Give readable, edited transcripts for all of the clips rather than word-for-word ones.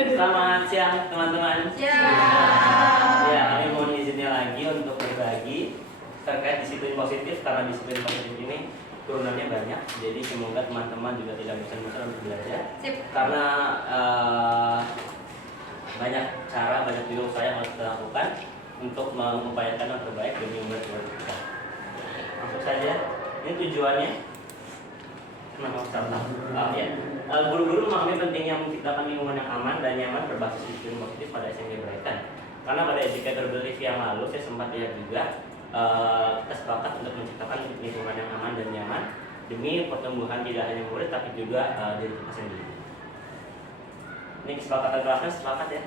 Selamat siang teman-teman. Siang. Ya, kami mohon izinnya lagi untuk berbagi terkait disiplin positif, karena disiplin positif ini turunannya banyak. Jadi semoga teman-teman juga tidak bosan-bosan untuk belajar. Sip. Karena banyak cara, banyak video saya yang harus kita lakukan untuk mengupayakan yang terbaik demi umat kita. Langsung saja, ini tujuannya. Kenapa startup? Ya. Guru-guru memahami pentingnya menciptakan lingkungan yang aman dan nyaman berbasis disiplin positif pada SMK Brighton. Karena pada educator belief yang lalu saya sempat lihat juga kita sepakat untuk menciptakan lingkungan yang aman dan nyaman demi pertumbuhan tidak hanya murid tapi juga diri kita sendiri. Ini kesepakatan kelasnya sepakat ya.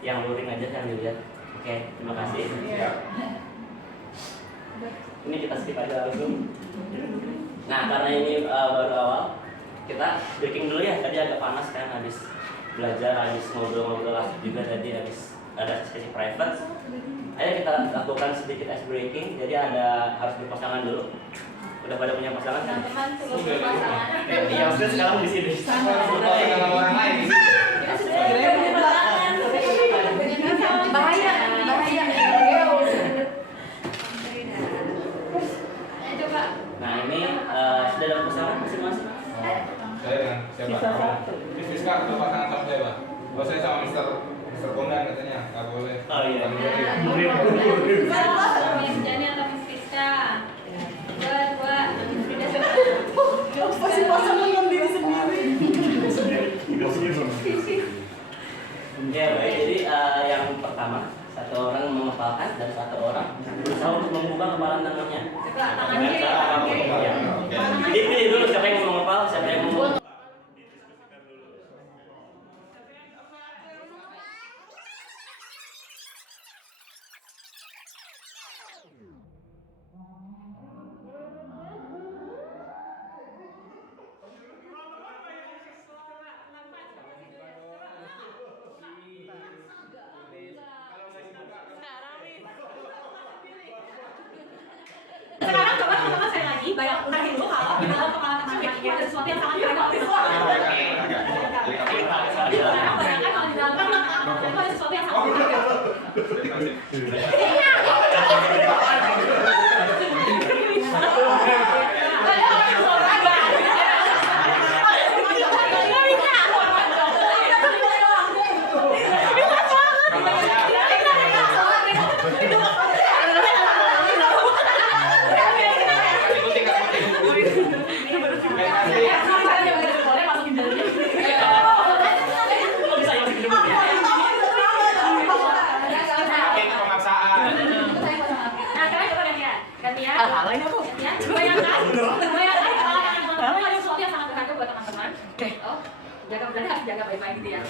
Yang luring aja yang dilihat. Oke, terima kasih. Ini kita skip aja langsung. Nah, karena ini baru awal, kita breaking dulu ya. Tadi agak panas kan, habis belajar, habis ngobrol-ngobrol asik juga tadi, habis ada sesi private. Ayo kita lakukan sedikit ice breaking. Jadi harus berpasangan dulu. Udah pada punya pasangan kan? Teman-teman sebelum berpasangan. Iya, sudah sekarang di sini. Orang lain di sini. Bahaya. Coba. Nah, ini sudah dapat pasangan masing-masing. Saya dengan siapa? Miss Fiska atau pasangan sama saya, Pak? Oh, saya sama Mr. Bondan katanya, nggak boleh. Oh iya. Miss Jani atau Miss Fiska? Dua. Miss Frida siapa? Pasti pasangan dengan diri sendiri. Ya baik, jadi yang pertama satu orang mengepalkan dan satu orang berusaha untuk membuka kepalan tangannya. Coba tangan kiri, tangan kiri. Ya. Jadi pilih dulu siapa yang mau mengepal, siapa yang mau. Sekarang coba teman-teman saya lagi bayangkan dulu kalau di dalam kepala teman-teman ada sesuatu yang sangat beragam. Sekarang bayangkan kalau di dalam kepala teman-teman itu ada sesuatu yang sangat beragam. Jaga baik-baik gitu ya.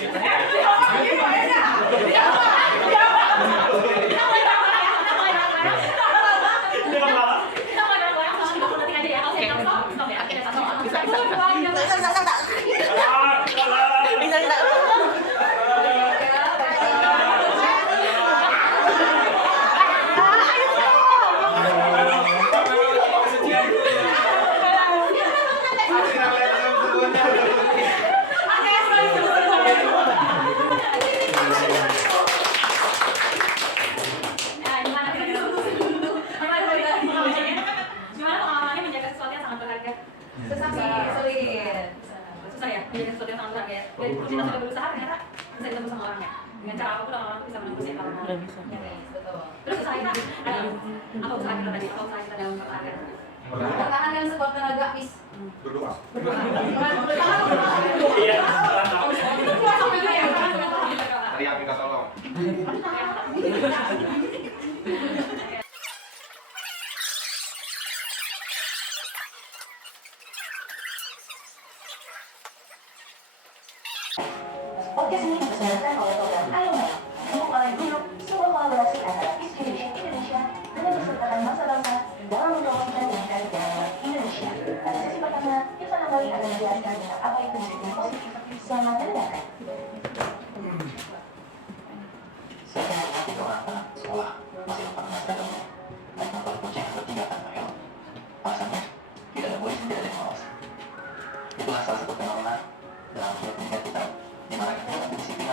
Susah ya, menjadi sesuatu yang sangat berharga ya. Dan kita sudah berusaha ternyata bisa ditembus sama orang ya. Dengan cara apapun orang bisa menembus ya kalau mau. Ya, betul. Terus usaha kita, apa usaha kita tadi? Apa usaha kita dalam bertahan? Bertahan dan sekuat tenaga, Miss. Berdoa. Iya. Teriak minta tolong. Podcast ini dipersembahkan oleh program Ayo Main, didukung oleh Group, sebuah kolaborasi antara Peace Education Indonesia dengan Perserikatan Bangsa-Bangsa dalam mendorong pendidikan dan Indonesia. Pada sesi pertama, Irfan Ambali akan menjelaskan tentang apa itu disiplin positif. Selamat mendengarkan. Saya melihat tiga orang anak sekolah masih lupa dengan seragamnya. Naik motor kucing yang bertiga tanpa helm. Alasannya, tidak ada polisi, tidak ada yang mengawasi. Itulah salah satu fenomena dalam suatu pendidikan kita, di mana kita disiplin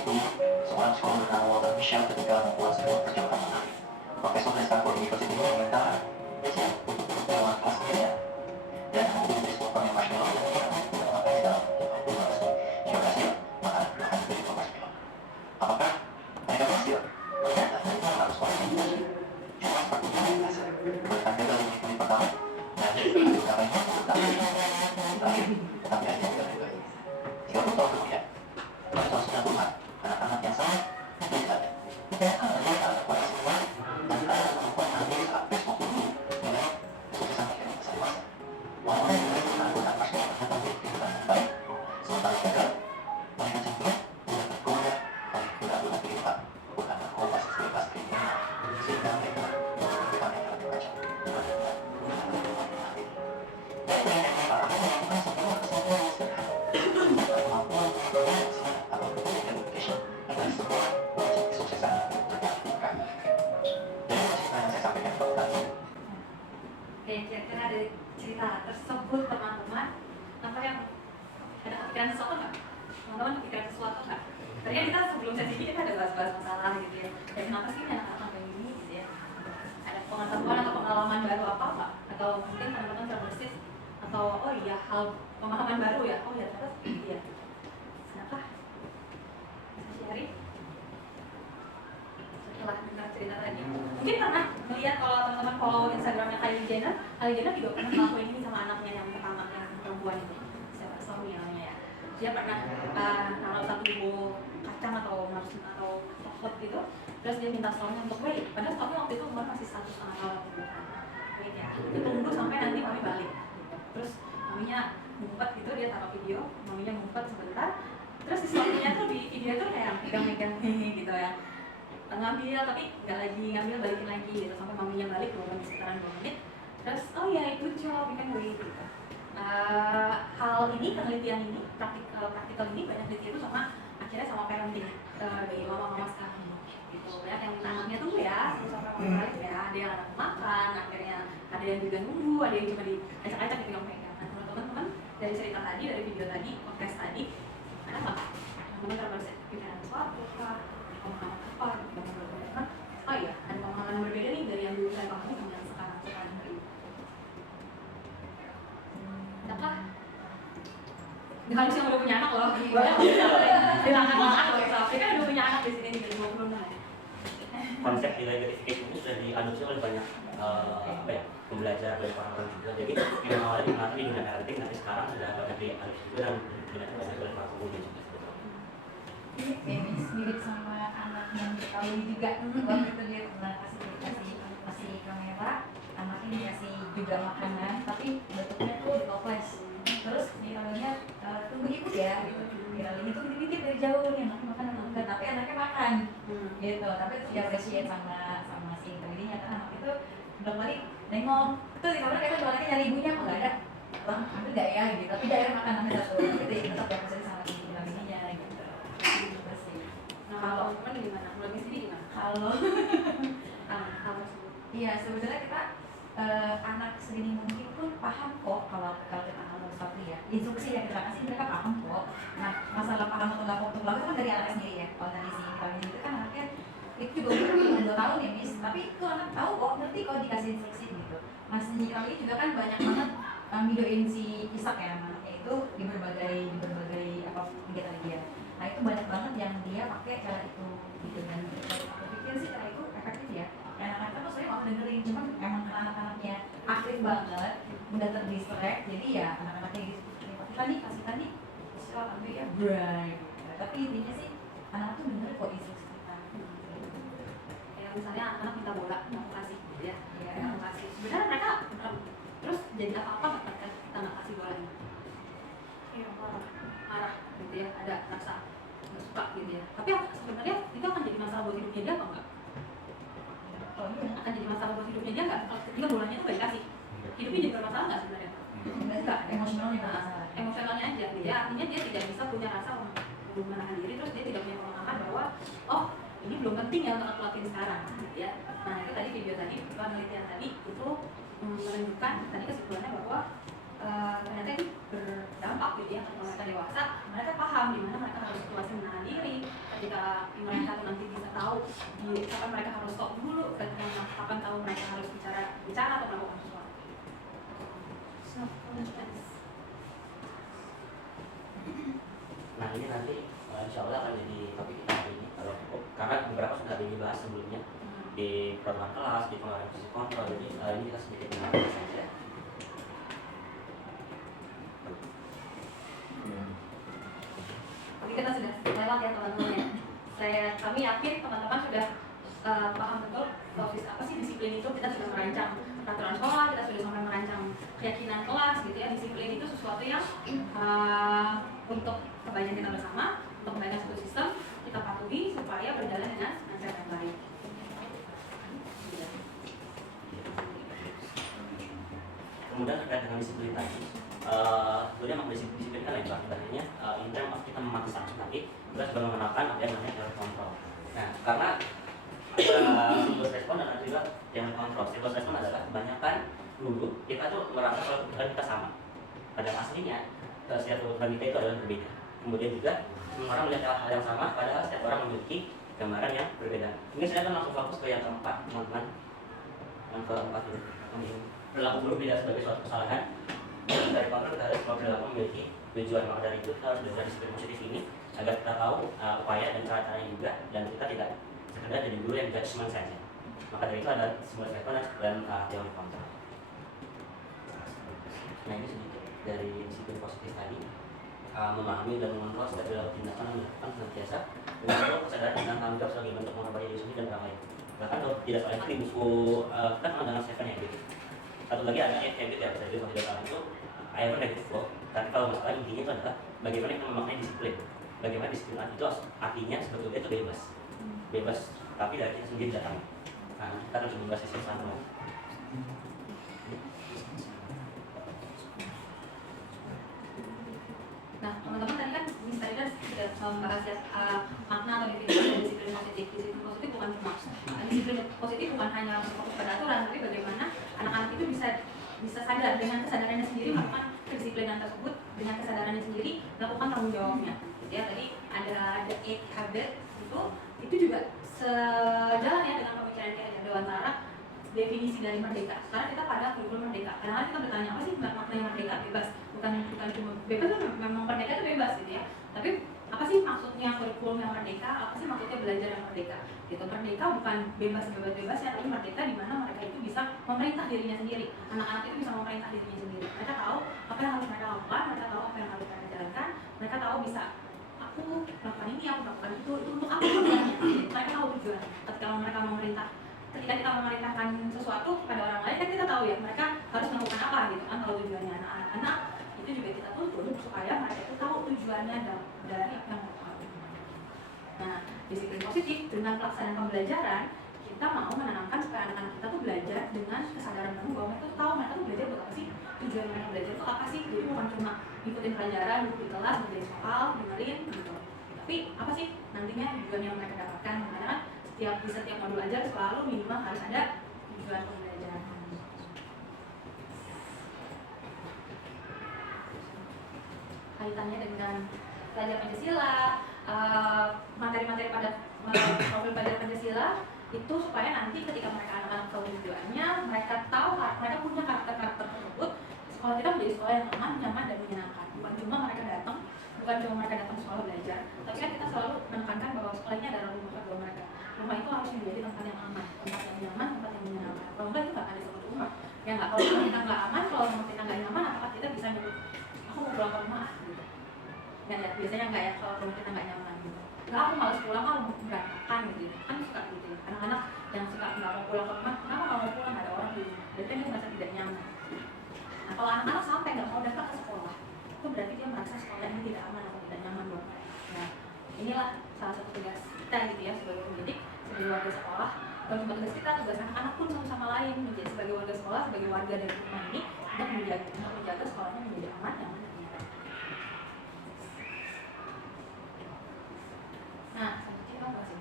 seorang psikolog bernama Walter Mischel ketika membuat sebuah percobaan menarik. Profesor dari Stanford University memerintahkan Etienne untuk melakukan kelas kimia dan menguji sebuah yang marshmallow dan memakai di dalam 50 langsung. Jika berhasil, maka akan diberi 12 marshmallow. Apakah mereka berhasil? Ternyata mereka harus konsentrasi. Cuma seperti yang biasa. Bertanda dalam menit pertama, dan caranya terakhir, tetapi ada yang lebih baik. 30 tahun kemudian, pada tahun 90-an, anak-anak yang sangat pintar dan mereka ada koleksi dan ada kemampuan ahli saat Facebook dulu dengan kesuksesan akhirnya masa dewasa. Walaupun mereka melakukan marshmallow ternyata menjadi kehidupan yang baik, sementara gagal, mereka cenderung tidak tergoda oleh kegaduhan kehidupan, bukan narkoba sebebas kriminal, sehingga mereka kehidupan yang lebih macam benar-benar hati. Dari penelitian para ahli melakukan sebuah kesimpulan sederhana. Kemampuan atau education adalah sebuah kunci kesuksesan tergantung. Jadi cerita yang saya sampaikan kepada kalian. Oke, kira-kira dari cerita tersebut teman-teman, apa yang ada kepikiran sesuatu nggak? Teman-teman kepikiran sesuatu nggak? Tadi kan kita sebelum sesi ini kita ada bahas-bahas masalah gitu ya. Dan kenapa sih anak-anak kayak gini gitu ya? Ada pengetahuan atau pengalaman baru apa nggak? Atau mungkin teman-teman terbesit atau oh iya hal pemahaman baru ya? Oh iya terus iya. Kenapa? Bisa sharing? Setelah dengar cerita tadi, mungkin pernah melihat kalau teman-teman follow Instagramnya Kylie Jenner juga pernah ngelakuin ini sama anaknya yang pertama yang perempuan itu, siapa Stormi namanya ya. Dia pernah naruh satu bowl kacang atau coklat gitu, terus dia minta Stormi untuk wait. Padahal Stormi waktu itu umur masih 1,5 tahun gitu kan. Wait ya, dia tunggu sampai nanti mami balik. Terus maminya ngumpet gitu, dia taruh video, maminya ngumpet sebentar. Terus si Storminya tuh di video tuh kayak pegang-pegang gitu ya. Ngambil tapi nggak lagi ngambil, balikin lagi gitu sampai maminya balik 2 menit, sekitaran 2 menit. Terus oh ya itu job kan wait gitu. Hal ini, penelitian ini, praktikal ini banyak ditiru sama akhirnya sama parenting dari mama-mama sekarang gitu. Banyak yang anaknya tunggu ya sampai mama balik ya, ada yang anak makan, akhirnya ada yang juga nunggu, ada yang cuma diacak-acak gitu yang pegang. Nah teman-teman dari cerita tadi, dari video tadi, podcast tadi, ada apa? Teman-teman terbesit pikiran sesuatu kah? Pemahaman apa? Kan? Oh iya, ada pemahaman yang berbeda nih dari yang dulu saya pahami sama yang sekarang ini. Adakah? Harus yang udah punya anak loh. Di anak-anak loh, tapi kan udah punya anak di sini di 26 ya. Konsep nilai gratification ini sudah diadopsi oleh banyak pembelajar dari orang-orang juga. Jadi memang awalnya dikenal di dunia parenting, tapi sekarang sudah banyak diadopsi juga dan diadopsi oleh para pengguna juga. Mirip sama anak yang dikawin juga. Waktu itu dia pernah kasih kamera, anaknya dikasih juga makanan, tapi bentuknya tuh di toples. Terus dikawinnya tunggu ibu ya, gitu. Dikawin itu dititip dari jauh nih, anaknya makan atau enggak, tapi anaknya makan, gitu. Tapi terus dia appreciate sama si kawinnya, kan anak itu udah balik nengok, tuh di kamera kayak tuh anaknya nyari ibunya kok nggak ada, bang ambil nggak ya, gitu. Tapi dia akhirnya makan sampai satu, gitu. Tetap dia appreciate sama si kawinnya, gitu. Kalau teman gimana? Mulai sendiri gimana? Kalau iya sebenarnya kita anak segini mungkin pun paham kok kalau kita hal seperti ya instruksi yang kita kasih mereka paham kok. Nah masalah paham atau nggak untuk lakukan kan dari anak sendiri ya. Kalau dari si kami itu kan anaknya itu juga umur 2 tahun ya mis, tapi itu anak tahu kok, ngerti kok dikasih instruksi gitu. Mas kami juga kan banyak banget videoin si Isak ya anaknya itu di berbagai apa kegiatan dia. Nah itu banyak banget yang dia pakai cara itu gitu, dan aku pikir sih cara itu efektif ya. Anak-anak tuh sebenarnya mau dengerin, cuman emang anak-anaknya aktif banget, mudah terdistract, jadi ya anak-anaknya gitu. Kasih tadi, ambil ya, bright. Tapi intinya sih anak tuh denger kok instruksi kita. Kayak misalnya anak minta bola, mau kasih gitu ya, mau kasih. Sebenarnya mereka terus jadi apa-apa nggak ketika kita nggak kasih bolanya? Iya marah gitu ya, ada rasa nggak suka gitu ya. Tapi sebenarnya itu akan jadi masalah buat hidupnya dia apa enggak? Akan jadi masalah buat hidupnya dia nggak? Kalau ketika bolanya itu nggak dikasih, hidupnya jadi bermasalah nggak sebenarnya? Enggak, emosionalnya masalah. Emosionalnya aja gitu ya. Artinya dia tidak bisa punya rasa untuk menahan diri, terus dia tidak punya pengalaman bahwa oh ini belum penting ya untuk aku lakuin sekarang gitu ya. Nah itu tadi video tadi, penelitian tadi itu menunjukkan tadi kesimpulannya bahwa ternyata ini berdampak gitu ya ke dewasa mereka paham di mana mereka harus situasi menahan diri ketika mereka tuh nanti bisa tahu di kapan mereka harus stop dulu, kapan tahu mereka harus bicara atau melakukan sesuatu. Self confidence. Nah ini nanti insya Allah akan jadi topik kita hari ini kalau cukup, karena beberapa sudah dibahas sebelumnya di pertemuan kelas, di pengenalan posisi kontrol. Jadi ini kita sedikit mengenai saja. Tapi kita sudah lewat ya teman-teman ya. Kami yakin teman-teman sudah paham betul apa sih disiplin itu. Kita sudah merancang peraturan sekolah, kita sudah sampai merancang keyakinan kelas gitu ya. Disiplin itu sesuatu yang untuk kebaikan kita bersama, untuk kebaikan satu sistem, kita patuhi supaya berjalan dengan lancar dan baik. Kemudian terkait dengan disiplin tadi, sebenarnya makna disiplin kan lain banget. Artinya in term of kita mematuhi sanksi tadi, kita sudah mengenalkan apa yang namanya error control. Nah, karena stimulus respon dan ada juga yang kontrol. Stimulus respon adalah kebanyakan dulu kita tuh merasa kalau kebutuhan kita sama. Pada aslinya setiap kebutuhan kita itu adalah berbeda. Kemudian juga semua orang melihat hal yang sama, padahal setiap orang memiliki gambaran yang berbeda. Ini saya akan langsung fokus ke yang keempat, teman-teman. Yang keempat itu, perilaku berbeda sebagai suatu kesalahan. Dari kontrol kita harus perilaku memiliki tujuan. Maka dari itu kita harus belajar disiplin positif ini agar kita tahu upaya dan cara-caranya juga, dan kita tidak sekedar jadi guru yang judgement saja. Maka dari itu ada stimulus respon dan teori kontrol. Nah ini sedikit dari disiplin positif tadi, memahami dan mengontrol setiap perilaku tindakan yang dilakukan senantiasa dengan penuh kesadaran dan tanggung jawab sebagai bentuk menghargai diri sendiri dan orang lain. Bahkan kalau tidak salah di buku kita mengenal 7 habits. Satu lagi ada 8 habits ya, jadi kalau tidak salah itu iron negative flow. Tapi kalau masalah intinya itu adalah bagaimana kita memaknai disiplin. Bagaimana disiplin itu artinya sebetulnya itu bebas, tapi dari kita sendiri datang. Nah kita akan coba bahas sesi sama. Nah, teman-teman tadi kan tadi kan sudah membahas ya makna atau definisi dari disiplin positif. Disiplin positif bukan cuma disiplin positif bukan hanya fokus pada aturan, tapi bagaimana anak-anak itu bisa sadar dengan kesadarannya sendiri melakukan kedisiplinan tersebut, dengan kesadarannya sendiri melakukan tanggung jawabnya. Ya tadi ada 8 habits itu juga sejalan ya dengan pemikiran kita Dewantara, definisi dari merdeka. Sekarang kita pada kurikulum merdeka. Kadang-kadang kita bertanya apa sih maknanya merdeka? Bebas. Bukan cuma bebas kan, memang merdeka itu bebas gitu ya. Tapi apa sih maksudnya kurikulum yang merdeka? Apa sih maksudnya belajar yang merdeka? Gitu. Merdeka bukan bebas bebas-bebasnya, tapi merdeka di mana mereka itu bisa memerintah dirinya sendiri. Anak-anak itu bisa memerintah dirinya sendiri. Mereka tahu apa yang harus mereka lakukan, mereka tahu apa yang harus mereka jalankan, mereka tahu bisa aku melakukan ini, aku melakukan itu untuk apa tujuannya. Mereka tahu tujuan. Ketika mereka memerintah, ketika kita memerintahkan sesuatu kepada orang lain kan kita tahu ya mereka harus melakukan apa gitu kan. Kalau tujuannya anak-anak itu juga kita tuntut supaya mereka itu tahu tujuannya dari apa yang mereka lakukan. Nah, disiplin positif dengan pelaksanaan pembelajaran kita mau menanamkan supaya anak-anak kita tuh belajar dengan kesadaran penuh bahwa mereka tuh tahu mereka tuh belajar buat apa sih, tujuan mereka belajar itu apa sih. Jadi bukan cuma ikutin pelajaran, duduk di kelas, ngerjain soal, dengerin gitu. Tapi apa sih nantinya tujuan yang mereka dapatkan? Karena kan di setiap modul ajar selalu minimal harus ada tujuan pembelajaran. Kaitannya dengan belajar Pancasila, materi-materi pada profil belajar Pancasila itu supaya nanti ketika mereka anak-anak tahu tujuannya, mereka tahu, mereka punya karakter-karakter tersebut. Sekolah kita menjadi sekolah yang aman, nyaman, dan menyenangkan. Bukan cuma mereka datang sekolah belajar, tapi kan kita selalu menekankan bahwa sekolah ini adalah rumah kedua mereka. Rumah itu harus menjadi tempat yang aman, tempat yang nyaman, tempat yang menyenangkan. Kalau enggak itu nggak akan disebut rumah. Ya nggak, kalau rumah kita nggak aman, kalau rumah kita nggak nyaman, apakah kita bisa nyebut aku mau pulang ke rumah? Gitu. Nggak ya, biasanya nggak ya kalau rumah kita nggak nyaman. Gitu. Nggak, aku malas pulang, kalau mau berantakan gitu. Kan suka gitu ya. Anak-anak yang suka nggak mau pulang ke rumah, kenapa nggak mau pulang? Ada orang di rumah. Berarti kan dia merasa tidak nyaman. Nah, kalau anak-anak sampai nggak mau datang ke sekolah, itu berarti dia merasa sekolah ini tidak aman atau tidak nyaman buat mereka. Nah, inilah salah satu tugas kita gitu ya sebagai pendidik, sebagai warga sekolah. Dan cuma tugas kita, tugas anak-anak pun sama lain menjadi sebagai warga sekolah, sebagai warga dari rumah ini untuk menjaga sekolahnya menjadi aman, nyaman, dan nyaman. Nah, selanjutnya apa sih?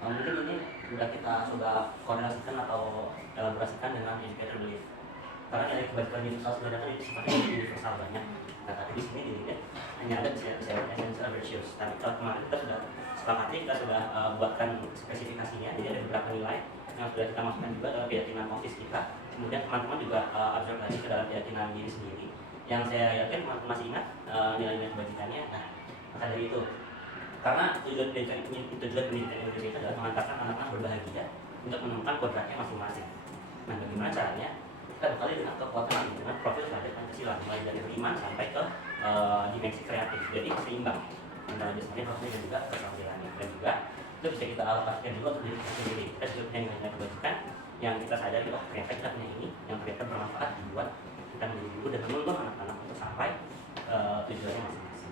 Mungkin ini sudah kita coba koordinasikan atau elaborasikan dengan indicator belief. karena dari kebanyakan universal sebenarnya kan itu sifatnya universal banyak. Nah, tapi di sini dilihat hanya ada seven essential virtues. Tapi kalau kemarin kita sudah sepakati, kita sudah buatkan spesifikasinya, jadi ada beberapa nilai yang sudah kita masukkan juga dalam keyakinan motis kita. Kemudian teman-teman juga absorb lagi ke dalam keyakinan diri sendiri. Yang saya yakin teman-teman masih ingat nilai-nilai kebajikannya. Nah, maka dari itu, karena tujuan pendidikan Indonesia adalah mengantarkan anak-anak berbahagia untuk menemukan kodratnya masing-masing. Nah, bagaimana caranya? Kita bekali dengan kekuatan dengan profil belajar Pancasila, mulai dari beriman sampai ke dimensi kreatif, jadi seimbang antara jasmani, rohani dan juga keterampilannya. Dan juga itu bisa kita alokasikan juga untuk diri kita sendiri. Kita sebutnya nilai kebajikan yang kita sadari, oh ternyata kita punya ini yang ternyata bermanfaat buat kita menjadi guru dan menuntun anak-anak untuk sampai tujuannya masing-masing.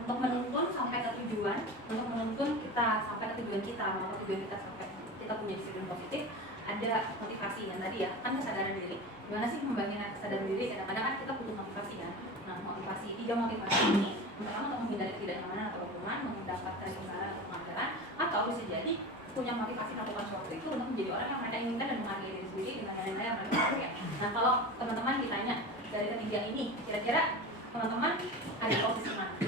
Untuk menuntun sampai ke tujuan, untuk menuntun kita sampai ke tujuan kita, mau tujuan kita sampai kita punya disiplin positif, ada motivasi yang tadi ya, kan kesadaran diri. Gimana sih membangun kesadaran diri? Kadang-kadang kan kita butuh motivasi kan. Nah, motivasi, 3 motivasi ini, pertama untuk menghindari ketidaknyamanan atau hukuman, mendapatkan kebenaran atau penghargaan, atau bisa jadi punya motivasi melakukan sesuatu itu untuk menjadi orang yang mereka inginkan dan menghargai diri sendiri dengan nilai-nilai yang mereka punya. Nah, kalau teman-teman ditanya dari ketiga ini, kira-kira teman-teman ada di posisi mana?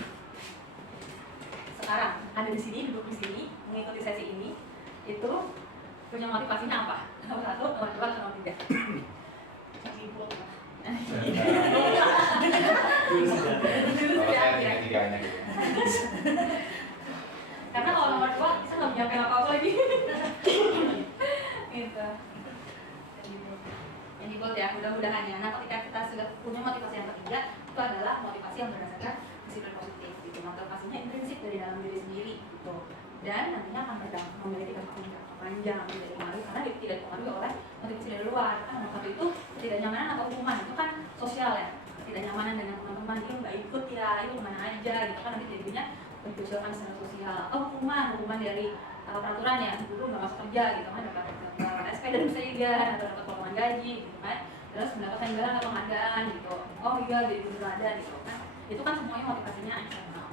Sekarang ada di sini, duduk di sini, mengikuti sesi ini, itu punya motivasinya apa? Nomor 1, nomor 2, atau nomor 3? Kalau saya tiga-tiganya gitu. Karena kalau nomor 2 kita nggak menyiapkan apa-apa lagi. Gitu. Ini goal ya, mudah-mudahan ya. Nah, ketika kita sudah punya motivasi yang ketiga, itu adalah motivasi yang berdasarkan disiplin positif. Gitu. Motivasinya intrinsik dari dalam diri sendiri. Gitu. Dan nantinya akan memiliki dampak panjang dari pengaruh karena tidak dipengaruhi oleh motivasi dari luar. Kan nomor 1 itu ketidaknyamanan atau hukuman, itu kan sosial ya. Ketidaknyamanan dengan teman-teman, itu nggak ikut ya, itu kemana aja gitu kan, nanti jadinya dikucilkan secara sosial. Atau hukuman dari peraturan ya, dulu nggak masuk kerja gitu kan, dapat SP dan segan atau dapat potongan gaji gitu kan, terus mendapatkan imbalan atau penghargaan gitu. Oh iya, jadi bener ada gitu kan. Itu kan semuanya motivasinya eksternal.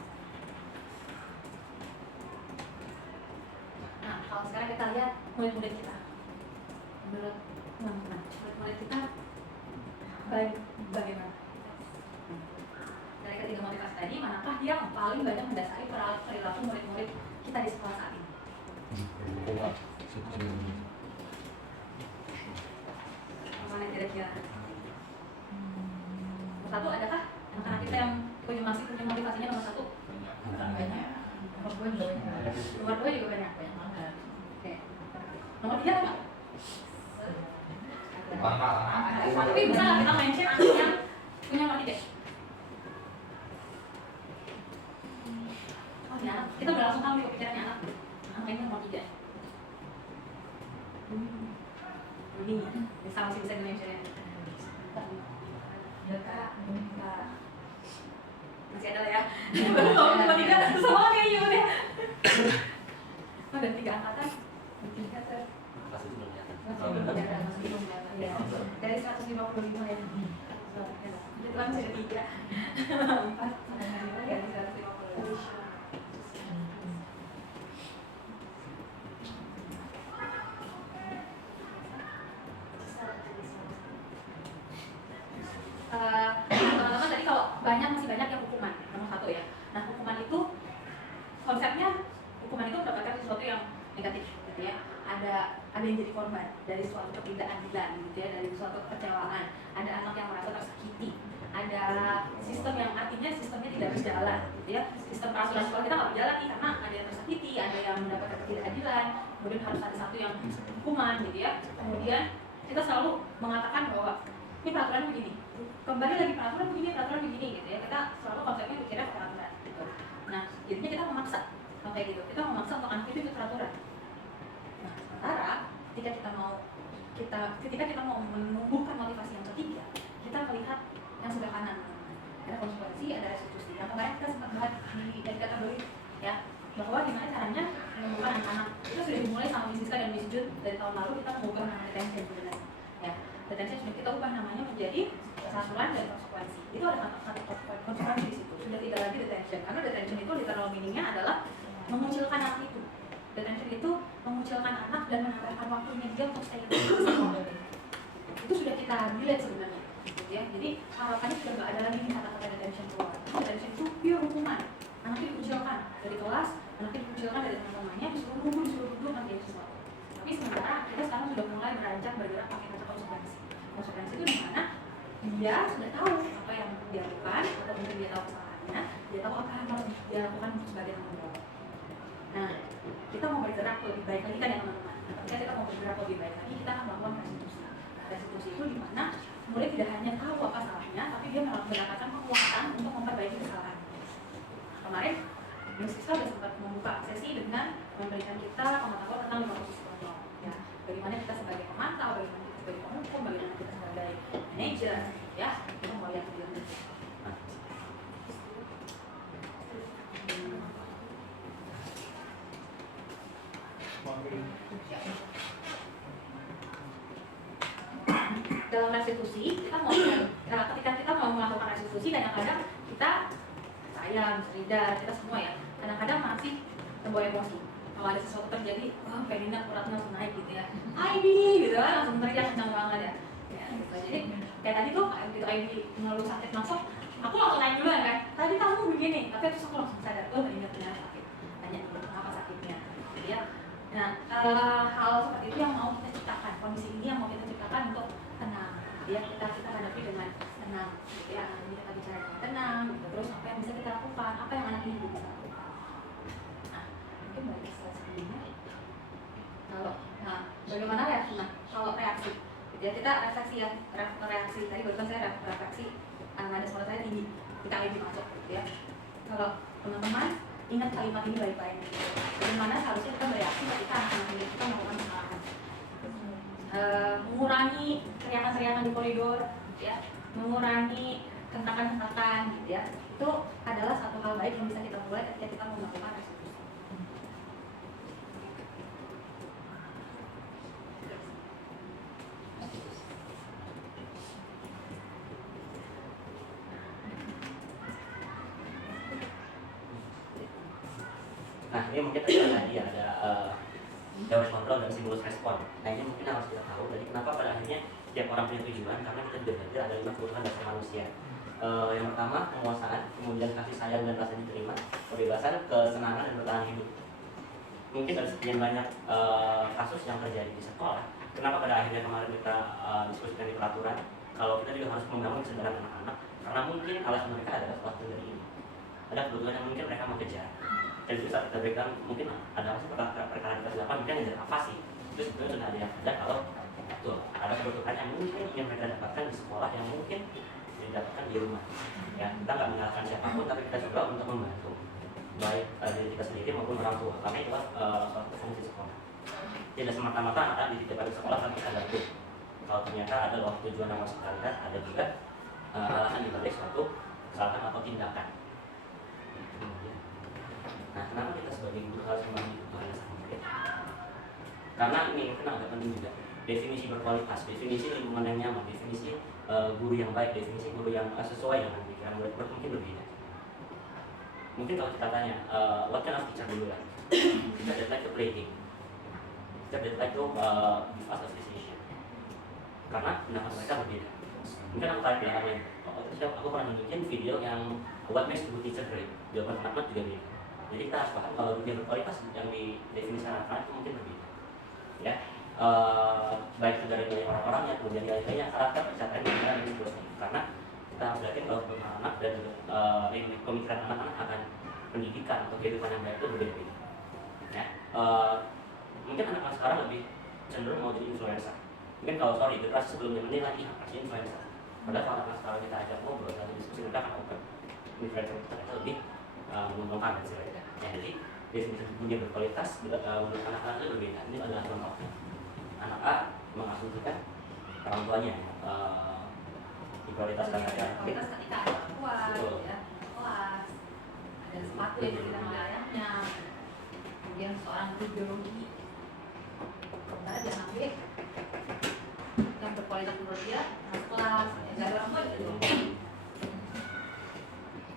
Nah, kalau sekarang kita lihat murid-murid kita, menurut teman-teman, murid-murid kita bagaimana? Dari ketiga motivasi tadi, manakah yang paling banyak mendasari perilaku murid-murid kita di sekolah saat ini? Mana kira-kira? Nomor 1 adakah anak-anak kita yang masih punya motivasinya nomor 1? Banyak. Nomor 2 juga banyak. Oke. Nomor 3 apa? Tapi bisa nggak kita mention anak yang punya nomor 3? Oh ya, kita udah langsung tahu nih kepikirannya anak. Anak ini nomor 3. Ini bisa masih bisa di-mention ya. Masih ada lah ya. Baru tahu nomor 3, susah banget kayaknya ya. Oh, ada 3 angkatan. 3 ter. Kelas itu belum kelihatan. Masih belum kelihatan ya. Dari 155 ya. Itu kan masih ada 3. 4 dari 155. Teman-teman tadi kalau masih banyak yang hukuman nomor 1 ya. Nah, hukuman itu konsepnya, hukuman itu mendapatkan sesuatu yang negatif gitu ya. Ada yang jadi korban dari suatu ketidakadilan gitu ya, dari suatu kekecewaan. Ada anak yang merasa tersakiti. Ada sistem yang artinya sistemnya tidak berjalan gitu ya. Sistem peraturan sekolah kita nggak berjalan nih karena ada yang tersakiti, ada yang mendapatkan ketidakadilan. Kemudian harus ada satu yang hukuman gitu ya. Kemudian kita selalu mengatakan bahwa ini peraturan begini, kembali lagi peraturan begini gitu ya. Kita selalu konsepnya pikirnya peraturan gitu. Nah, jadinya kita memaksa kayak gitu, kita memaksa untuk mengikuti itu peraturan. Nah, sementara ketika kita mau menumbuhkan motivasi yang ketiga, kita melihat yang sebelah kanan. Ada konsekuensi, ada restitusi. Yang kemarin kita sempat bahas dari kategori ya, bahwa gimana caranya menumbuhkan anak-anak. Itu sudah dimulai sama Miss Siska dan Miss Jun dari tahun lalu. Kita mengubah nama retention sebenarnya ya. Retention sudah kita ubah namanya menjadi sasaran dan konsekuensi. Itu ada kata konsekuensi di situ. sudah tidak lagi detention, karena detention itu literal meaningnya adalah mengucilkan anak itu. Detention itu mengucilkan anak dan menambahkan waktunya dia untuk stay in the itu sudah kita delete sebenarnya, gitu ya. Jadi harapannya sudah nggak ada lagi nih kata-kata detention keluar. Detention itu pure hukuman. Anaknya dikucilkan dari kelas, anaknya dikucilkan dari teman-temannya, disuruh nunggu, disuruh duduk nanti sesuatu. Tapi sementara kita sekarang sudah mulai beranjak bergerak pakai kata konsekuensi. Konsekuensi itu dimana dia sudah tahu apa yang dia lakukan, atau mungkin dia tahu kesalahannya, dia tahu apa yang harus dia lakukan sebagai tanggung jawab. Nah, kita mau bergerak lebih baik lagi kan ya teman-teman. Ketika kita mau bergerak lebih baik lagi, kita akan melakukan restitusi. Restitusi itu dimana murid tidak hanya tahu apa salahnya, tapi dia mendapatkan kekuatan untuk memperbaiki kesalahan. Kemarin, Miss Siska sudah sempat membuka sesi dengan memberikan kita pengetahuan tentang 5 posisi kontrol. Ya, bagaimana kita sebagai pemantau, bagaimana kita sebagai penghukum, bagaimana kita sebagai manajer, ya, itu mau lihat video ini. Dalam restitusi, kita mau ketika kita mau melakukan restitusi, kadang-kadang kita, saya, Miss Rida, kita semua ya, kadang-kadang masih terbawa emosi. Kalau ada sesuatu terjadi, wah Felina uratnya langsung naik gitu ya, ID gitu kan, langsung teriak kencang banget ya. Gitu. Jadi kayak tadi tuh, begitu ID ngeluh sakit langsung, aku langsung naik duluan kan, tadi kamu begini, tapi terus aku langsung sadar, oh Felina ternyata sakit, tanya apa sakitnya, gitu ya. Nah, hal seperti itu yang mau kita ciptakan, kondisi ini yang mau kita ciptakan untuk tenang, ya kita hadapi dengan tenang, gitu ya. Jadi kita bicara dengan tenang, gitu. Terus apa yang bisa kita lakukan, apa yang anak ini bisa lakukan. Nah, mungkin bagi slide sebelumnya. Nah, bagaimana reaksi? Nah, kalau reaksi, gitu ya, kita refleksi ya, reaksi tadi barusan saya refleksi, ada suara saya tinggi, kita lebih masuk, gitu ya. Kalau teman-teman ingat kalimat ini baik-baik. Bagaimana seharusnya kita bereaksi ketika anak-anak kita melakukan kesalahan. Mengurangi teriakan-teriakan di koridor, ya, mengurangi hentakan-hentakan, gitu ya. Itu adalah satu hal baik yang bisa kita mulai ketika kita mau melakukan restitusi. Nah, ini mungkin tadi ada damage control dan stimulus respon. Nah, ini mungkin harus kita tahu. Jadi kenapa pada akhirnya tiap orang punya tujuan? Karena kita juga belajar ada 5 kebutuhan dasar manusia. Yang pertama penguasaan, kemudian kasih sayang dan rasa diterima, kebebasan, kesenangan dan bertahan hidup. Mungkin dari sekian banyak kasus yang terjadi di sekolah, kenapa pada akhirnya kemarin kita diskusikan di peraturan, kalau kita juga harus membangun kesadaran anak-anak, karena mungkin alasan mereka adalah sesuatu dari ini. Ada kebutuhan yang mungkin mereka mau kejar. Dan itu saat kita berikan, mungkin ada apa sih perkara kita silakan, mungkin ngejar apa sih? Itu sebetulnya sudah ada yang ada kalau betul ada kebutuhan yang mungkin yang mereka dapatkan di sekolah yang mungkin didapatkan di rumah. Ya, kita nggak menyalahkan siapapun, tapi kita coba untuk membantu baik diri kita sendiri maupun orang tua, karena itu suatu fungsi sekolah. Tidak semata-mata anak dididik pada sekolah, tapi ada tuh. Kalau ternyata ada loh tujuan yang masuk kita lihat, ada juga alasan dibalik suatu kesalahan atau tindakan. Nah, kenapa kita sebagai guru harus memahami kebutuhan dasar murid? Karena ini mungkin agak penting juga. Definisi berkualitas, definisi lingkungan yang nyaman, definisi guru yang baik, definisi guru yang sesuai dengan pikiran murid mungkin berbeda. Mungkin kalau kita tanya, what kind of teacher dulu lah? Kita that like to play game, kita that like to give us appreciation. Karena pendapat mereka berbeda. Mungkin aku tarik belakangnya. Aku pernah nunjukin video yang what makes a good teacher great. Jawaban anak-anak juga beda. Jadi kita harus paham kalau dunia berkualitas yang didefinisikan anak-anak itu mungkin berbeda. Ya, baik dari nilai orang-orangnya, kemudian nilai-nilainya, karakter, pencapaian, dan seterusnya. Karena kita harus yakin bahwa anak dan pemikiran anak-anak akan pendidikan atau kehidupan yang baik itu berbeda-beda. Ya, mungkin anak-anak sekarang lebih cenderung mau jadi influencer. Mungkin kalau generasi sebelumnya menilai pasti influencer. Padahal kalau anak-anak sekarang kita ajak ngobrol dan diskusi, mereka akan open. Influencer kita lebih menguntungkan hasilnya. Ya, jadi definisi dunia berkualitas menurut anak-anak itu berbeda. Ini adalah contohnya. Anak A mengasumsikan orang tuanya kualitaskan saja. Kualitas ketika ada orang tua, ya, kelas, ada sepatu yang diberikan oleh ayahnya, kemudian seorang guru biologi, sementara dia ambil yang berkualitas menurut dia, kelas, ya, dari orang tua gitu.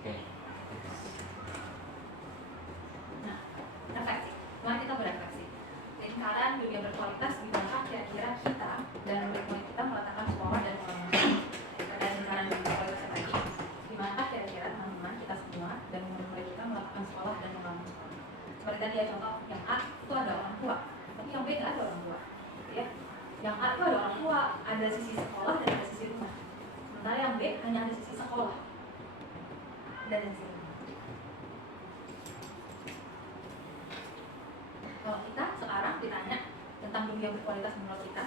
Oke. berkualitas menurut kita?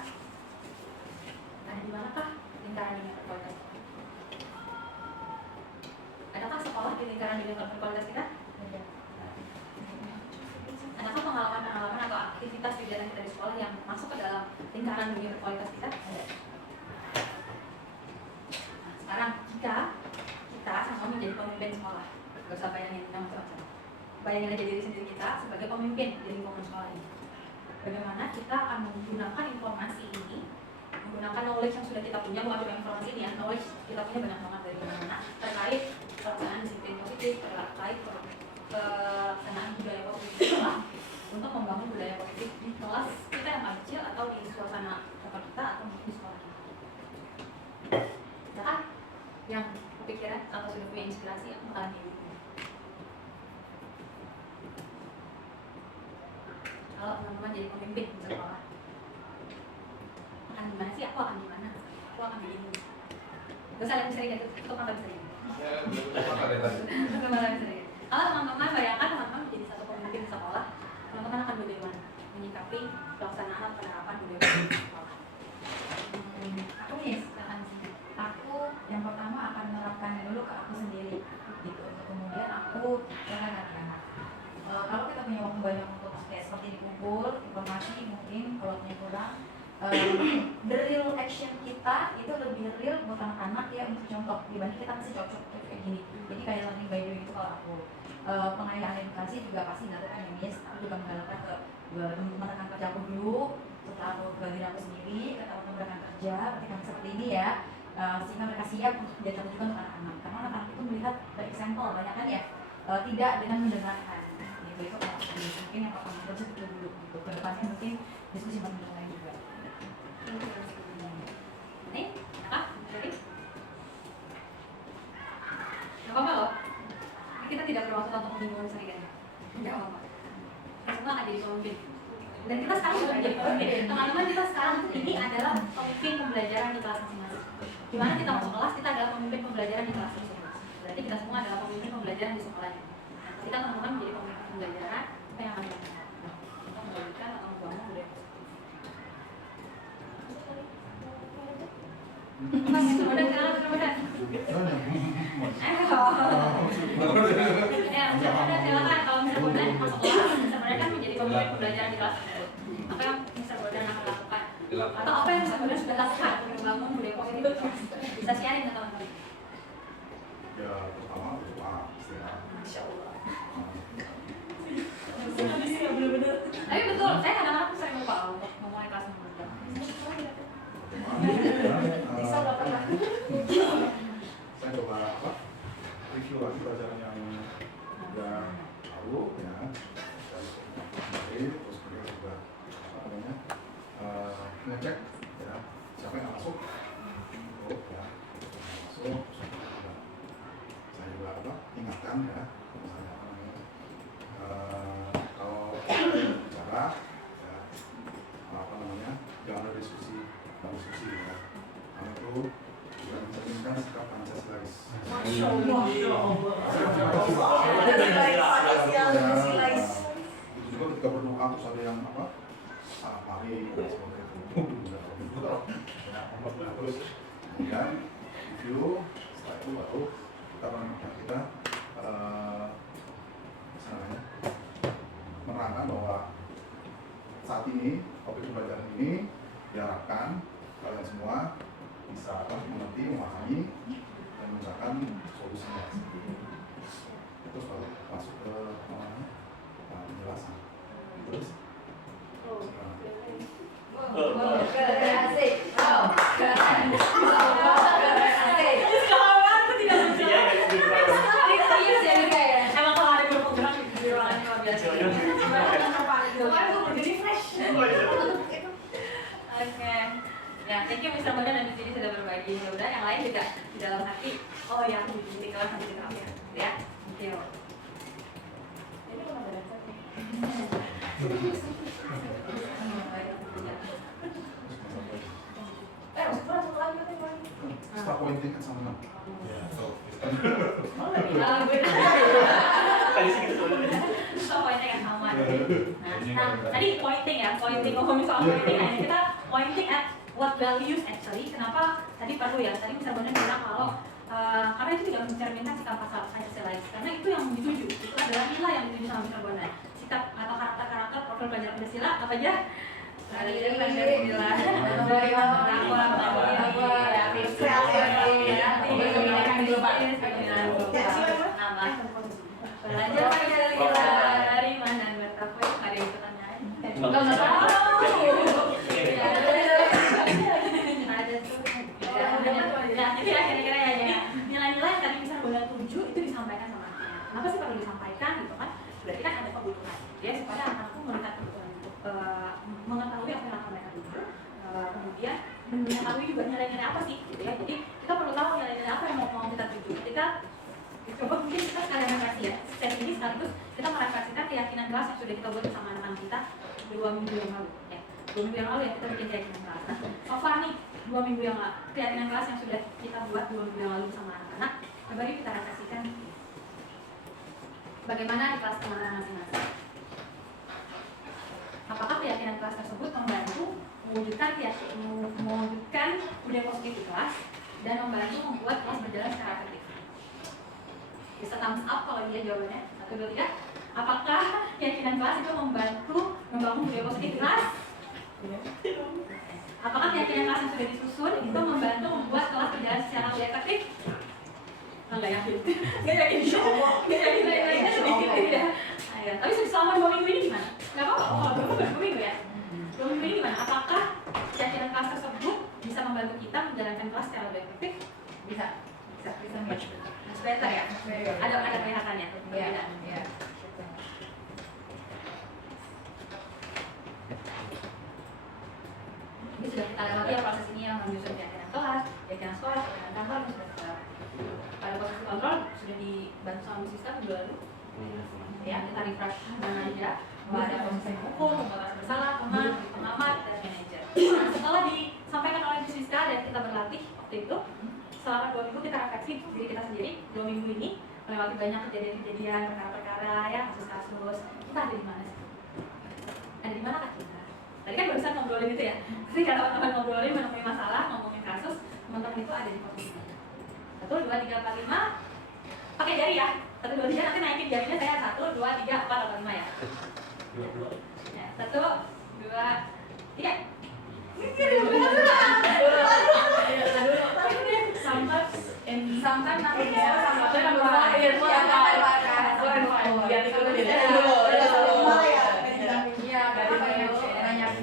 Ada di manakah lingkaran dunia berkualitas? Adakah sekolah di lingkaran dunia berkualitas kita? Ada. Adakah pengalaman-pengalaman atau aktivitas kegiatan kita di sekolah yang masuk ke dalam lingkaran dunia berkualitas kita? Ada. Nah, sekarang jika kita sama menjadi pemimpin sekolah, gak usah bayangin macam-macam. Bayangin aja diri sendiri kita sebagai pemimpin di lingkungan sekolah ini. Bagaimana kita akan menggunakan informasi ini, menggunakan knowledge yang sudah kita punya, bukan cuma informasi ini ya, knowledge kita punya banyak banget dari mana-mana terkait pelaksanaan disiplin positif, terkait pelaksanaan budaya positif di sekolah untuk membangun budaya positif di kelas kita yang paling kecil atau di suasana sekolah kita atau di sekolah kita. Nah, yang kepikiran atau sudah punya inspirasi yang bakalan ini. Kalau teman-teman jadi pemimpin di sekolah, akan gimana sih? Aku akan gimana? Aku akan begini. Gak usah lebih sering gitu, itu kan lebih sering. Ya, apa deh tadi? Kalau teman-teman bayangkan teman-teman menjadi satu pemimpin di sekolah, teman-teman akan bagaimana menyikapi pelaksanaan atau penerapan budaya positif di sekolah? Aku nih, aku yang pertama akan menerapkan dulu ke aku sendiri, gitu. Kemudian aku jangan anak-anak. Kalau kita punya waktu banyak untuk seperti dikumpul informasi, mungkin kalau punya kurang, the real action kita itu lebih real buat anak-anak ya, untuk contoh dibanding kita masih cocok kayak gini. Jadi kayak learning by doing itu kalau aku pengayaan edukasi juga pasti dilakukan ya Miss. Aku juga menggalakkan ke teman-teman rekan kerja aku dulu, setelah aku ke diri aku sendiri, ke teman-teman rekan kerja ketika seperti ini ya, sehingga mereka siap untuk diajar juga untuk anak-anak. Karena anak-anak itu melihat dari example banyak kan ya, tidak dengan mendengarkan. Gitu, itu kalau mungkin yang pertama kita bisa itu dulu gitu. Kedepannya mungkin diskusi bareng lain juga. Nih, apa? Jadi, nggak apa-apa loh. Kita tidak bermaksud untuk membingungkan sedikit. Nggak apa-apa. Kita semua akan jadi pemimpin. Dan kita sekarang sudah menjadi pemimpin. Teman-teman, kita sekarang ini adalah pemimpin pembelajaran di kelas masing-masing. Dimana kita masuk kelas, kita adalah pemimpin pembelajaran di kelas masing-masing. Berarti kita semua adalah pemimpin pembelajaran di sekolahnya. Kita teman-teman menjadi pemimpin pembelajaran, apa yang akan kita lakukan? Kita membagikan atau membangun budaya positif. Mas, kemudian kenalan. Ya, misalnya silakan kalau Mr. Bondan masuk kelas, Mr. Bondan kan menjadi pemimpin pembelajaran di kelas tersebut. Apa yang Mr. Bondan akan lakukan? Atau apa yang Mr. Bondan sudah lakukan untuk membangun budaya positif di kelas? Bisa sharing ke teman-teman. Ya, pertama doa, istirahat. Masya Allah. Bener-bener. Tapi betul, saya kadang-kadang sering lupa untuk memulai kelas nomor 2. Bisa berapa kali? Saya coba apa? Review lagi pelajaran yang udah tahu ya. Terus kemudian juga apa namanya? Ngecek ya siapa yang masuk. Oh ya. Masuk. Saya juga apa? Ingatkan ya. Misalnya apa namanya? Kalau bicara ya apa namanya? Jangan ada diskusi ya. Karena itu juga mencerminkan sikap Pancasilais. Masya Allah. Itu juga ketika berdoa terus ada yang apa? Salah lari dan sebagainya. Terus kemudian review, setelah itu baru kita misalnya menerangkan bahwa saat ini topik pembelajaran ini diharapkan kalian semua bisa mengerti, memahami, dan menggunakan solusinya. Terus baru masuk ke penjelasan. Terus Emang kalau ada berprogram di ruangan luar biasa. Oke. Ya, thank you Mr. Bondan dan Didi sudah berbagi. Mudah-mudahan yang lain juga di dalam hati. Oh ya, di kelas nanti kita ambil. Ya, thank you. Ini belum ada dasar nih. Masuk lagi katanya. start pointing at someone. Tadi sih kita sebelumnya. So, poinnya yang sama. Nah, tadi pointing ya, ngomongin soal pointing. Nah, kita pointing at what values actually. Kenapa tadi perlu ya? Tadi Mr. Bondan bilang kalau karena itu tidak mencerminkan sikap pasal Pancasilais, karena itu yang dituju, itu adalah nilai yang dituju sama Mr. Bondan. Sikap atau karakter profil pelajar Pancasila apa aja? Dari Pancasila, dari belajar Pancasila dari mana? Berapa? Ada yang pertanyaan? Nggak tahu. Nah, jadi kira-kira ya, jadi nilai-nilai yang tadi Mr. Bondan tuju itu disampaikan sama anaknya. Kenapa sih perlu disampaikan gitu kan? Berarti kan ada kebutuhan. Ya supaya anakku melihat kebutuhan itu, mengetahui apa yang akan mereka tuju, kemudian mengetahui juga nilai-nilai apa sih gitu ya. Jadi kita perlu tahu nilai-nilai apa yang mau kita tuju. Ketika coba mungkin kita sekalian refleksi ya. Sesi ini sekaligus kita merefleksikan keyakinan kelas yang sudah kita buat bersama anak-anak kita 2 minggu yang lalu. Ya, 2 minggu yang lalu ya kita bikin keyakinan kelas. Nah, so far nih 2 minggu yang lalu, keyakinan kelas yang sudah kita buat 2 minggu yang lalu bersama anak-anak, coba yuk kita refleksikan bagaimana di kelas teman-teman masing-masing. Apakah keyakinan kelas tersebut membantu mewujudkan budaya positif di kelas dan membantu membuat kelas berjalan secara efektif? Bisa thumbs up kalau dia jawabannya. 1, 2, 3. Apakah keyakinan kelas itu membantu membangun budaya positif di kelas? Apakah keyakinan kelas yang sudah disusun itu membantu membuat kelas berjalan secara lebih efektif? Nggak yakin. Nggak yakin. Nggak yakin lain-lainnya sedikit ya. Tapi selama 2 minggu ini gimana? Nggak apa-apa kalau 2 minggu ya. 2 minggu ini gimana? Apakah keyakinan kelas tersebut bisa membantu kita menjalankan kelas secara lebih efektif? Bisa. Much better ya. Ada kelihatannya. Iya. Ini sudah kita lewati ya proses ini yang menyusun keyakinan kelas, keyakinan sekolah, keyakinan kantor, sudah kita pada proses kontrol sudah dibantu sama Bu Siska minggu lalu. Ya, kita refresh mana aja. Ada proses hukum, pembatas bersalah, pengamat, dan manajer. Nah, setelah disampaikan oleh Bu Siska dan kita berlatih waktu itu, selama 2 minggu kita refleksi diri kita sendiri. 2 minggu ini melewati banyak kejadian-kejadian, perkara-perkara, ya, kasus-kasus. Kita ada di mana sih? Ada di mana kita? Tadi kan barusan ngobrolin itu ya. Ketika teman-teman ngobrolin, menemui masalah, ngomongin kasus, teman-teman itu ada di posisi mana? 1, 2, 3, 4, 5. Pakai jari ya. 1, 2, 3 nanti naikin jarinya saya 1, 2, 3, 4 atau 5 ya. 1, 2, 3. Sometimes nanti ya,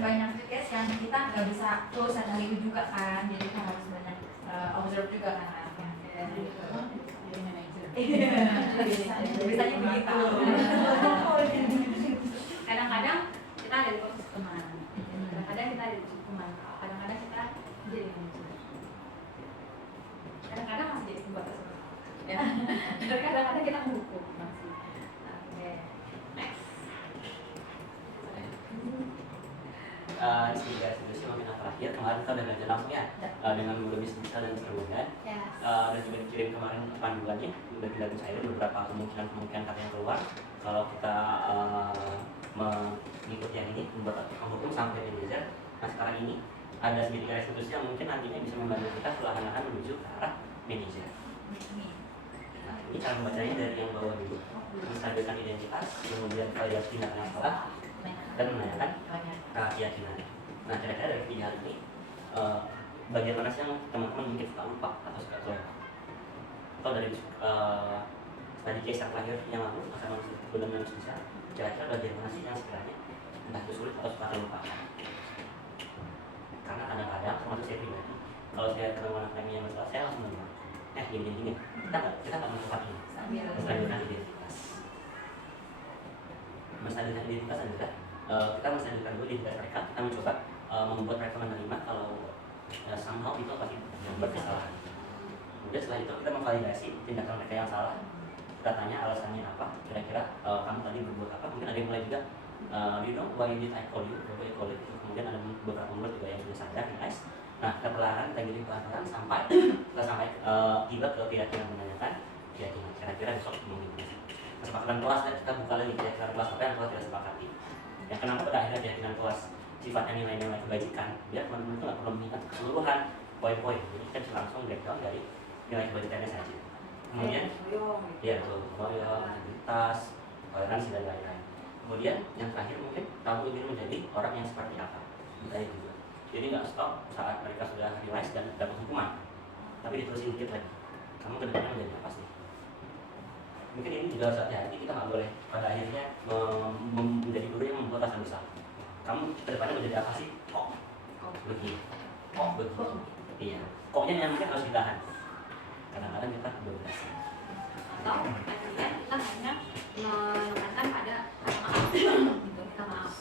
banyak case yang kita nggak bisa close dan itu juga kan, jadi kita harus banyak observe juga kan anaknya. Biasanya begitu. Kadang-kadang kita ada di posisi teman, kadang-kadang kita ada di posisi teman, kadang-kadang kita jadi manajer, kadang-kadang masih jadi pembuat tersebut. Ya, kadang-kadang kita menghukum masih. Oke, next. Diskusi webinar terakhir kemarin kita udah belajar langsung ya dengan guru bisa dan sebagainya. Dan juga dikirim kemarin panduannya udah kita cairin beberapa kemungkinan kata yang keluar kalau kita mengikuti yang ini membuat hukum sampai manajer. Nah sekarang ini ada sedikit restitusi yang mungkin nantinya bisa membantu kita perlahan-lahan menuju ke arah manajer. Nah ini cara membacanya dari yang bawah dulu, menstabilkan identitas, kemudian validasi tindakan yang salah dan menanyakan keyakinan. Nah kira-kira dari 3 hal ini bagian mana sih yang teman-teman mungkin suka lupa atau suka kelewat? Atau dari tadi case yang terakhir yang lalu masa manusia benar-benar bisa, kira-kira bagian mana sih yang sekiranya entah itu sulit atau suka terlupakan? Karena kadang-kadang termasuk saya pribadi, kalau saya ketemu anak kami yang masalah, saya langsung bilang, gini, kita nggak menetap ini, menstabilkan identitas. Menstabilkan identitas adalah kita menstabilkan dulu identitas mereka, kita mencoba membuat mereka menerima kalau somehow itu pasti membuat kesalahan. Kemudian setelah itu kita memvalidasi tindakan mereka yang salah, kita tanya alasannya apa, kira-kira kamu tadi berbuat apa, mungkin ada yang mulai juga you know why did I call you, why I call you. Kemudian ada beberapa murid juga yang sudah sadar, guys. Nah kita perlahan kita giring pelan-pelan sampai kita sampai tiba ke keyakinan menanyakan keyakinan kira-kira besok minggu. kesepakatan kelas dan kita buka lagi kira-kira kelas apa yang kelas tidak sepakati. Yang kenapa pada akhirnya keyakinan kelas sifatnya nilai-nilai kebajikan, biar teman-teman itu nggak perlu mengingat keseluruhan poin-poin, jadi kita bisa langsung breakdown dari nilai kebajikannya saja. Kemudian ya betul, loyal, integritas, toleransi dan lain-lain. Kemudian yang terakhir mungkin kamu ingin menjadi orang yang seperti apa, kita juga. Jadi nggak stop saat mereka sudah realize dan dapat hukuman, tapi diterusin dikit lagi. Kamu kedepannya menjadi apa sih? Mungkin ini juga harus hati-hati, kita nggak boleh pada akhirnya menjadi guru yang membuat rasa besar. Kamu kedepannya menjadi apa sih? Kok begini, kok begini. Iya, koknya yang mungkin harus ditahan. Kadang-kadang kita bebas. Atau akhirnya kita hanya menekankan pada kata maaf, gitu, minta maaf.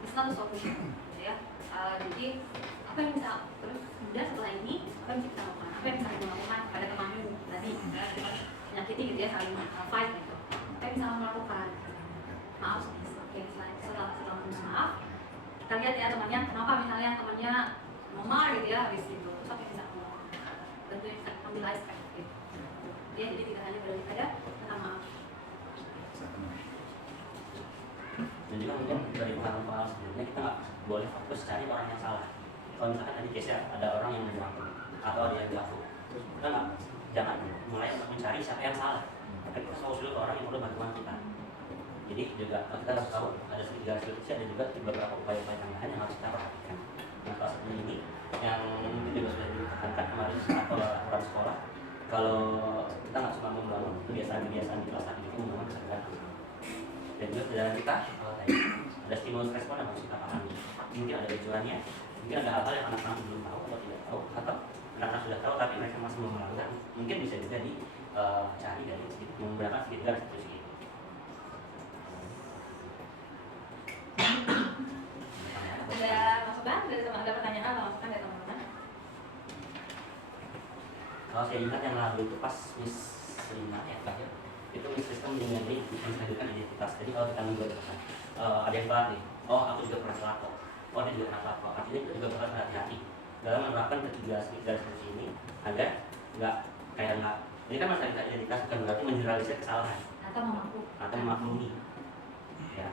It's not a solution, gitu ya. Jadi apa yang bisa terus kemudian setelah ini apa yang bisa kita lakukan? Apa yang bisa kita lakukan pada temanmu tadi menyakiti gitu ya, saling fight gitu. Apa yang bisa kamu lakukan? Maaf, oke, setelah menulis maaf, kita lihat ya temannya kenapa misalnya temannya nomor gitu ya habis itu, terus apa yang bisa kamu lakukan? Tentu yang bisa ambil aspek gitu. Ya, jadi tidak hanya berarti pada kata maaf. Dan juga mungkin dari pengalaman sebelumnya kita nggak boleh fokus cari orang yang salah. Kalau misalkan tadi case ada orang yang mengganggu atau ada yang ganggu, kita nggak, jangan mulai untuk mencari siapa yang salah. Tapi kita fokus dulu ke orang yang perlu bantuan kita. Jadi juga kita harus tahu ada segala solusi, ada juga beberapa upaya-upaya tambahan yang harus kita perhatikan. Nah, salah satunya ini yang mungkin juga sudah ditekankan kemarin saat aturan sekolah. Kalau kita nggak cuma membangun kebiasaan-kebiasaan di kelas, tapi kita membangun kesadaran. Dan juga kesadaran kita, kalau tadi ada stimulus respon yang harus kita pahami. Mungkin ada tujuannya, mungkin ada hal-hal yang anak-anak belum tahu atau tidak tahu, atau anak-anak sudah tahu tapi mereka masih belum melakukan. Mungkin bisa juga dicari dari sedikit, menggunakan sedikit garis itu sedikit. Ada masukan? Ada pertanyaan atau masukan dari teman-teman? Kalau saya ingat yang lalu itu pas Miss 5 ya terakhir, itu Miss Sistem mengenai menghadirkan identitas. Jadi kalau kita menggunakan ada yang telat nih, oh aku juga pernah telat kok, oh dia juga pernah telat kok, artinya kita juga harus hati-hati dalam menerapkan ketiga seperti ini agar nggak ini kan masalah identitas bukan berarti mengeneralisir kesalahan atau memaklumi ya,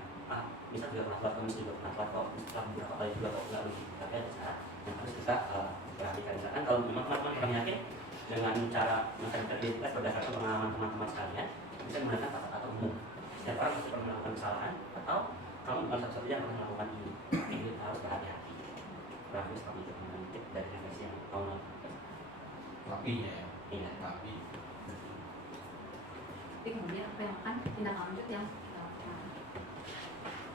bisa juga pernah telat, Miss juga pernah telat kok, setelah beberapa kali juga kok nggak begitu. Tapi ada cara yang harus kita perhatikan. Misalkan kalau memang teman-teman kurang yakin dengan cara mencari identitas berdasarkan pengalaman teman-teman sekalian, bisa menggunakan kata-kata umum. Setiap orang pasti pernah melakukan kesalahan, atau kamu bukan satu-satunya yang pernah melakukan ini. Ini kita harus berhati-hati. Berarti kami juga mengutip dari refleksi yang kamu lakukan. Tapinya ya. Iya. Tapi. Tapi kemudian apa yang akan tindak lanjut yang kita lakukan?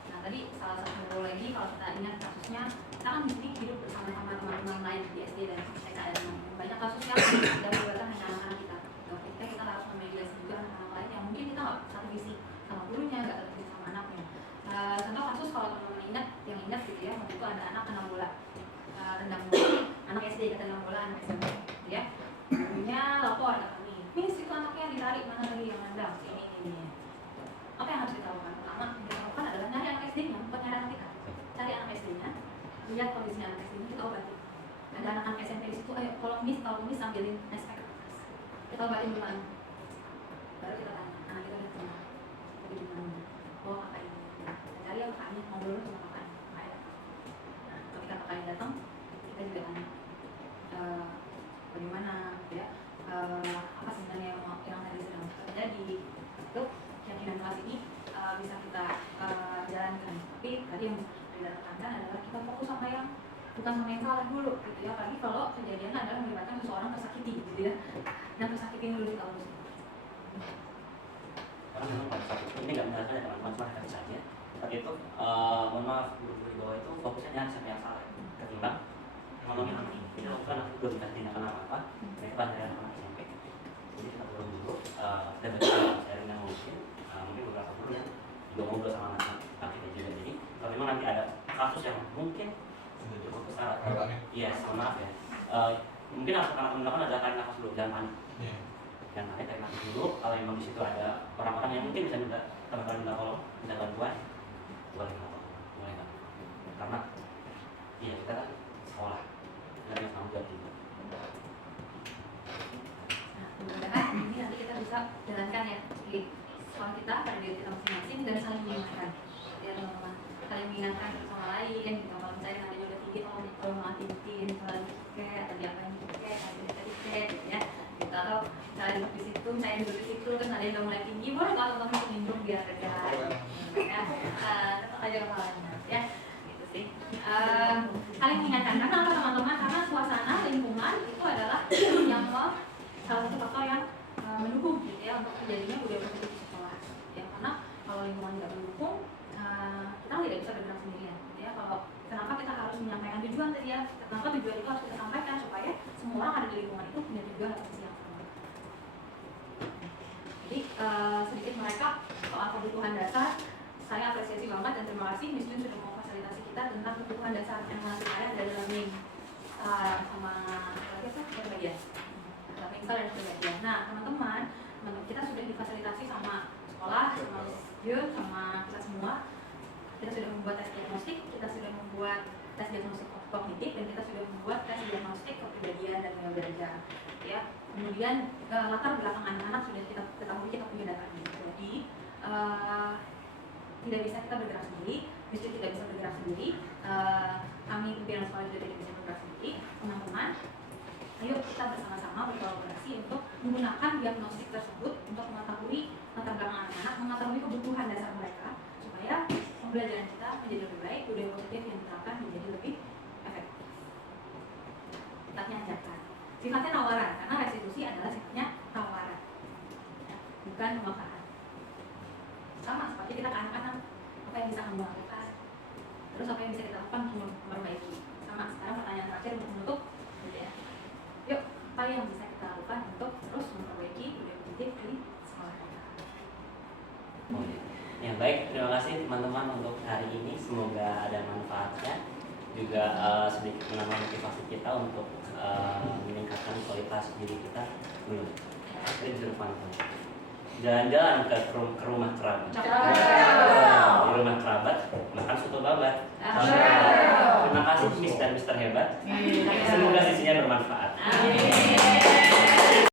Nah tadi salah satu lagi kalau kita ingat kasusnya, kita kan di sini hidup bersama-sama teman-teman lain di SD dan TK dan banyak kasus yang tidak melibatkan hanya anak-anak kita. Dan ketika kita harus memediasi juga anak-anak lain yang mungkin kita nggak satu visi sama gurunya, nggak satu visi sama anaknya. Contoh kasus kalau teman-teman ingat gitu ya, waktu itu ada anak kena bola, tendang bola, anak SD tendang bola, anak SMP, gitu ya. Gurunya lapor ke kami, Miss itu anaknya ditarik, mana lagi yang nendang, ini. Apa yang harus kita lakukan? Pertama, yang kita lakukan adalah nyari anak SD-nya, bukan nyari anak kita. Cari anak SD-nya, lihat kondisi anak SD-nya, kita obati. Ada anak-anak SMP di situ, ayo tolong Miss ambilin aspek. Kita obatin duluan. Baru kita tanya, anak kita udah tenang. Tadi gimana? Oh kakak ini. Kita cari ya kakaknya, ngobrol sama kakaknya. Kakaknya datang. Nah, ketika kakaknya datang, kita juga tanya, bagaimana, ya? Apa sebenarnya yang tadi sedang terjadi? Itu keyakinan kelas ini bisa kita jalankan. Tapi tadi yang kita tekankan adalah kita fokus sama yang bukan sama yang salah dulu gitu ya, apalagi kalau kejadiannya adalah melibatkan seseorang tersakiti gitu ya, dan tersakitin dulu kita urus. Karena memang pada saat itu ini nggak menyalahkan ya teman-teman, cuma hati saja. Tapi itu mohon maaf guru-guru di bawah itu fokusnya hanya siapa yang salah ketimbang menolongi anak ini. Jadi kalau bukan aku belum bisa tindakan apa-apa, mereka pada anak SMP. Jadi kita belum dulu dan beberapa sharing yang mungkin beberapa guru yang juga ngobrol sama anak kita juga. Jadi kalau memang nanti ada kasus yang mungkin cukup besar, iya, mohon maaf ya. Mungkin harus teman-teman ada tarik nafas dulu, jangan panik. Jangan panik, tarik nafas dulu. Kalau memang di situ ada orang-orang yang mungkin bisa minta teman-teman minta tolong, minta bantuan, boleh nggak? Karena iya kita kan sekolah, kita harus tanggung jawab juga. Nah, mudah-mudahan ini nanti kita bisa jalankan ya di sekolah kita pada aja kepalanya ya gitu sih. Saling mengingatkan karena apa teman-teman, karena suasana lingkungan itu adalah yang salah satu faktor yang mendukung gitu ya untuk terjadinya budaya positif di sekolah ya, karena kalau lingkungan tidak mendukung kita tidak bisa bergerak sendirian gitu ya. Kalau kenapa kita harus menyampaikan tujuan tadi ya, kenapa tujuan itu harus kita sampaikan supaya semua orang ada di lingkungan itu punya tujuan atau visi yang sama. Jadi sedikit merekap soal kebutuhan dasar, saya apresiasi banget dan terima kasih Miss Jun sudah memfasilitasi kita tentang kebutuhan dasar yang saya ada dalam learning sama kepribadian. Dan kepribadian. Nah, teman-teman, kita sudah difasilitasi sama sekolah, sama Jun, sama kita semua. Kita sudah membuat tes diagnostik, kita sudah membuat tes diagnostik kognitif, dan kita sudah membuat tes diagnostik kepribadian dan gaya belajar. Ya, kemudian latar belakang anak-anak sudah kita ketahui, kita punya datanya. Jadi tidak bisa kita bergerak sendiri, justru tidak bisa bergerak sendiri. Kami pimpinan sekolah juga tidak bisa bergerak sendiri. Teman-teman, ayo kita bersama-sama berkolaborasi untuk menggunakan diagnostik tersebut untuk mengetahui latar belakang anak-anak, mengetahui kebutuhan dasar mereka, supaya pembelajaran kita menjadi lebih baik, budaya positif yang diterapkan menjadi lebih efektif. Sifatnya ajakan, sifatnya tawaran, karena restitusi adalah sifatnya tawaran, ya, bukan pemaksaan. Sama seperti kita ke anak-anak, apa yang bisa kamu lakukan, terus apa yang bisa kita lakukan untuk memperbaiki. Sama, sekarang pertanyaan terakhir untuk menutup, gitu ya. Yuk, apa yang bisa kita lakukan untuk terus memperbaiki budaya positif di sekolah kita? Ya baik, terima kasih teman-teman untuk hari ini. Semoga ada manfaatnya, juga sedikit menambah motivasi kita untuk meningkatkan kualitas diri kita dulu. Jalan-jalan ke rumah kerabat. Di rumah kerabat makan soto babat. Terima kasih Miss dan Mister hebat. Semoga sisinya bermanfaat.